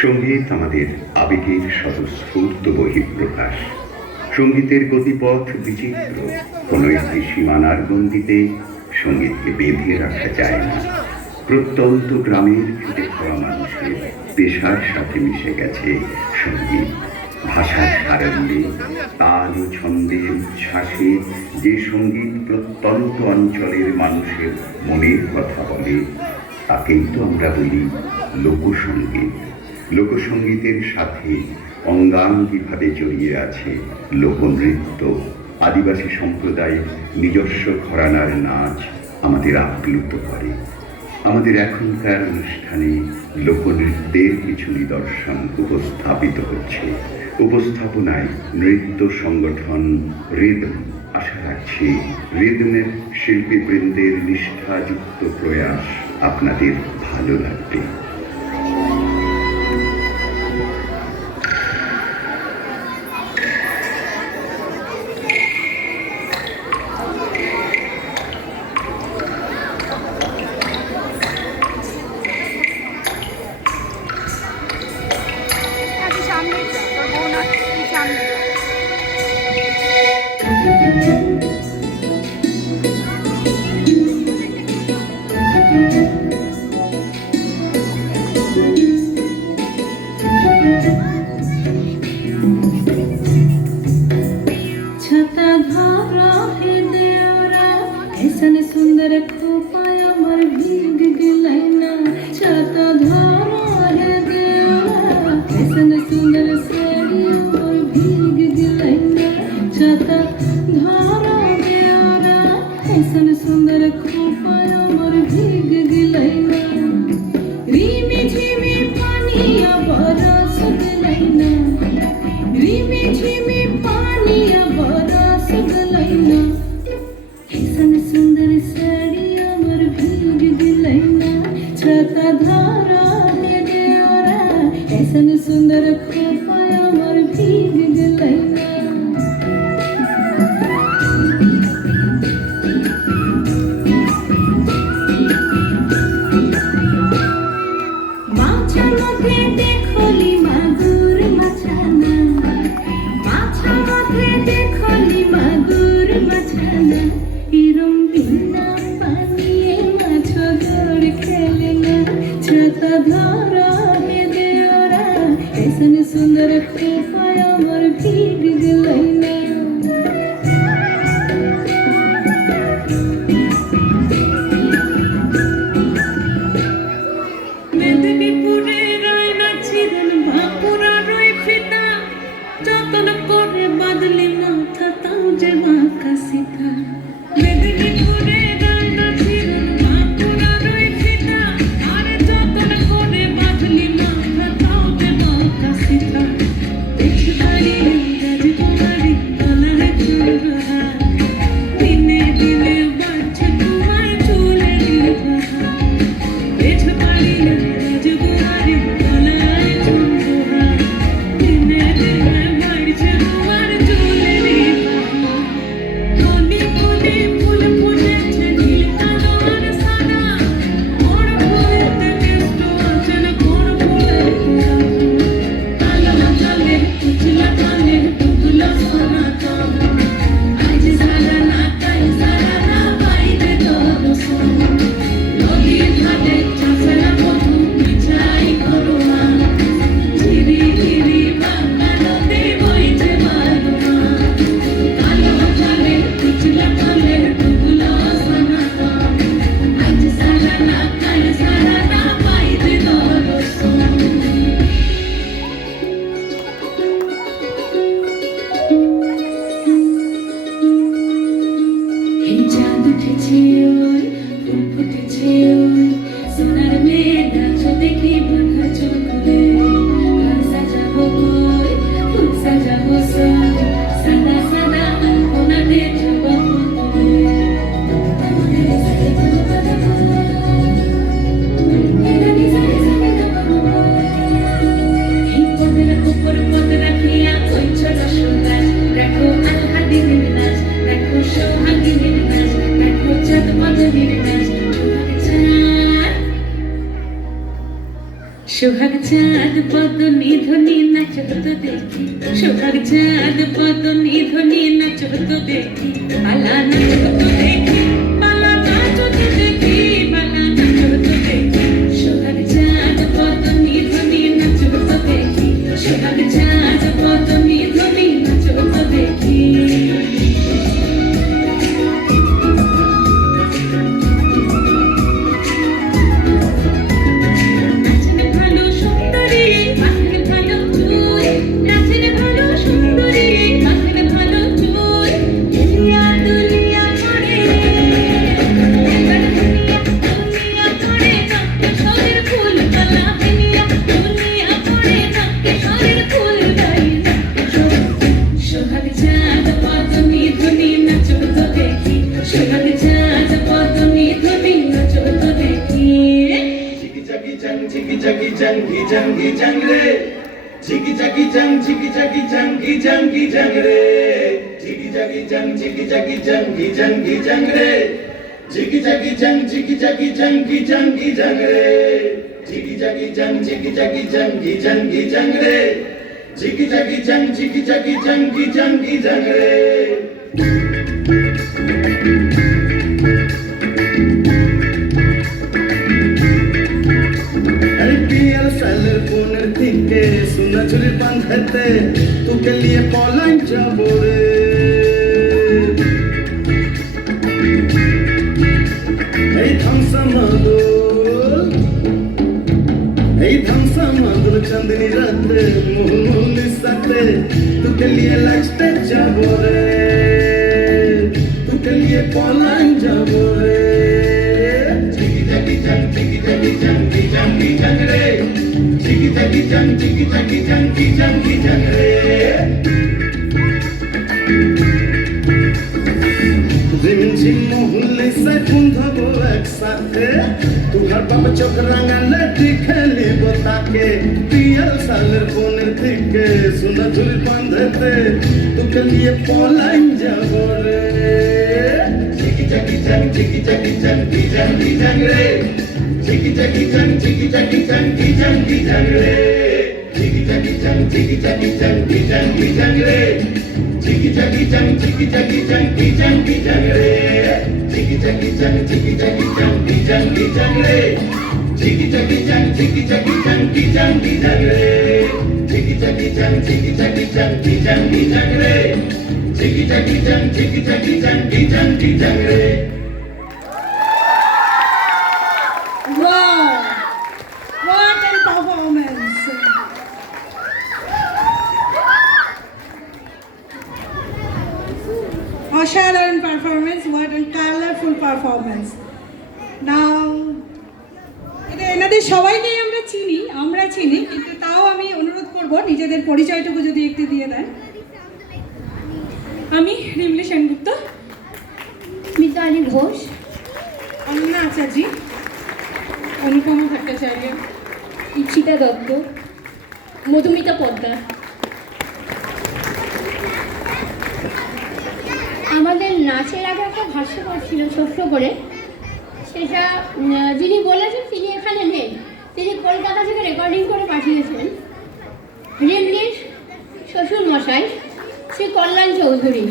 সঙ্গীত আমাদের আবেগের স্বতঃস্ফূর্ত বহিঃপ্রকাশ। সঙ্গীতের গতিপথ বিচিত্র, কোনো একটি সীমানার গণ্ডিতে সঙ্গীতকে বেঁধে রাখা যায় না। প্রত্যন্ত গ্রামের খেটে খাওয়া মানুষের পেশার সাথে মিশে গেছে সঙ্গীত। ভাষার সারল্যে, তাল ও ছন্দের উচ্ছ্বাসে যে সঙ্গীত প্রত্যন্ত অঞ্চলের মানুষের মনের কথা বলে, তাকেই তো আমরা বলি লোকসঙ্গীত। লোকসঙ্গীতের সাথে অঙ্গাঙ্গিভাবে জড়িয়ে আছে লোকনৃত্য। আদিবাসী সম্প্রদায়ের নিজস্ব ঘরানার নাচ আমাদের আপ্লুত করে। আমাদের এখনকার অনুষ্ঠানে লোকনৃত্যের কিছু নিদর্শন উপস্থাপিত হচ্ছে। উপস্থাপনায় নৃত্য সংগঠন রিদম। আশা রাখছি রিদমের শিল্পীবৃন্দের নিষ্ঠাযুক্ত প্রয়াস আপনাদের ভালো লাগবে। सुंदर खोपाया मर भीग गिलैना छाता धारा है देवरा ऐसन सुंदर साड़ी मर भीग गिलैना छाता धारा देवरा ऐसन सुंदर खोपाया मर भीग गिलैना रीमी झिमी पानी बरस गलैना रीमी झिमी पानी बरस गलैना ऐसन सुंदर साड़ी अमर भीग गिलैना छाता धारा है देवरा ऐसन सुंदर खोपा अमर भीग गिलैना माछा मथे देखली मागुर मछाना माछा मथे देखली मागुर मछाना इरम बिना पानिए माछ घर खेलना छाता धारा है देवरा ऐसन सुंदर खोपा अमर भीग गिलैना মেদিনীপুরে রায়না ছিলেন বাঁকুড়া রই ফিতা যতন করে বাদলি মাথা তাও যে বাঁকা সীতা মেদিনীপুরে রায়না ছিলেন বাঁকুড়া রই ফিতা আরে যতন করে বাদলি মাথা তাও যে বাঁকা সীতা দেখি দাঁড়িয়ে রাজকুমারী তলার চুলহা দিনে দিনে বাড়ছে তোমার চুলের বাহা দেখি দাঁড়িয়ে রাজকুমারী তলার চুলহা দিনে দিনে বাড়ছে তোমার চুলের বাহা কলি কলি ফুল ফুটেছে নীল কালো আর সাদা বড় ফুলেতে কেষ্ট আছে না বড় ফুলের তোড়া কালো জলে উচলা কালে টুকলো সোনা তো আজ সারা না তাই সারা না পাইবে তোর সোন নদীর ঘাটে চাষেরা মধু মিঠাই করোনা ঝিরি ঝিরি বাংলা নদী বইছে বালুমা কালো জলে উচলা কালে টুকলো সোনা তো আজ সারা না তাই সারা না পাইবে তোর সোন এই চাঁদ উঠেছে ওই ফুল ফুটেছে ওই সোনার মেয়ে নাচ দেখি বাঁকা চোখ খুলে ঘর সাজাবো কই ফুল সাজাবো সই সাদা সাদা কোনাতে যাবো ফুলে এই পদের উপর পদ রাখিয়া ওই ছোট সুগাছ দেখো আলহাদিনের নাচ দেখো সোহাগিনীর নাচ দেখো চাঁদ মাধবীর নাচ তোমার সোহাগ চাঁদ পদ নিধনি নাচত দেখি, সোহাগ চাঁদ পদ নিধনি নাচত দেখি, পালা নাচত দেখি, পালা নাচত দেখি, পালা নাচত দেখি, সোহাগ চাঁদ পদ নিধনি নাচত দেখি, সোহাগ চাঁদ পদ নিধনি নাচত দেখি। Jiggy jang re, jiggy jang re, jiggy jang re, jiggy jang re, jiggy jang re, jiggy jang re. সালের কোণের দিকে সোনা ঝুড়ি বাঁধাতে তোকে নিয়ে পলান যাব রে। এই ধামসা মাদুর চাঁদনি রাতে মুহুর্মুহুর সাথে তোকে নিয়ে লাগতে যাব রে, তোকে নিয়ে পলান যাব রে। Jiggy jang re, jiggy jang re. ঝিমঝিম মহুল্লে সাই বন্ধব একসাথে, তুহার বাবা চোখ রাঙালে খেলিব তাকে। পিয়াল সালের কোণের দিকে সোনা ঝুড়ি বাঁধাতে তোকে নিয়ে পলাইন যাব রে। Jiggy jang re, jiggy jang re, jiggy jang re, jiggy jang re, jiggy jang re, jiggy jang re. Wow! What a performance! অসাধারণ performance, what a colorful performance. Now, এনাদের সবাইকেই আমরা চিনি, কিন্তু তাও আমি অনুরোধ করব নিজেদের পরিচয়টুকু যদি একটু দিয়ে দেন। আমি রিমলি সেনগুপ্ত, মিতালি ঘোষ, অন্না আচার্য, অনুপমা ভট্টাচার্য, ইচ্ছিতা দত্ত, মধুমিতা পদ্মার। আমাদের নাচের আগে একটা ভাষ্যকর ছিল ছোট্ট করে, সেটা যিনি বলেছেন তিনি এখানে নেই, তিনি কলকাতা থেকে রেকর্ডিং করে পাঠিয়েছেন। রিমলির শ্বশুর মশাই শ্রী কল্যাণ চৌধুরী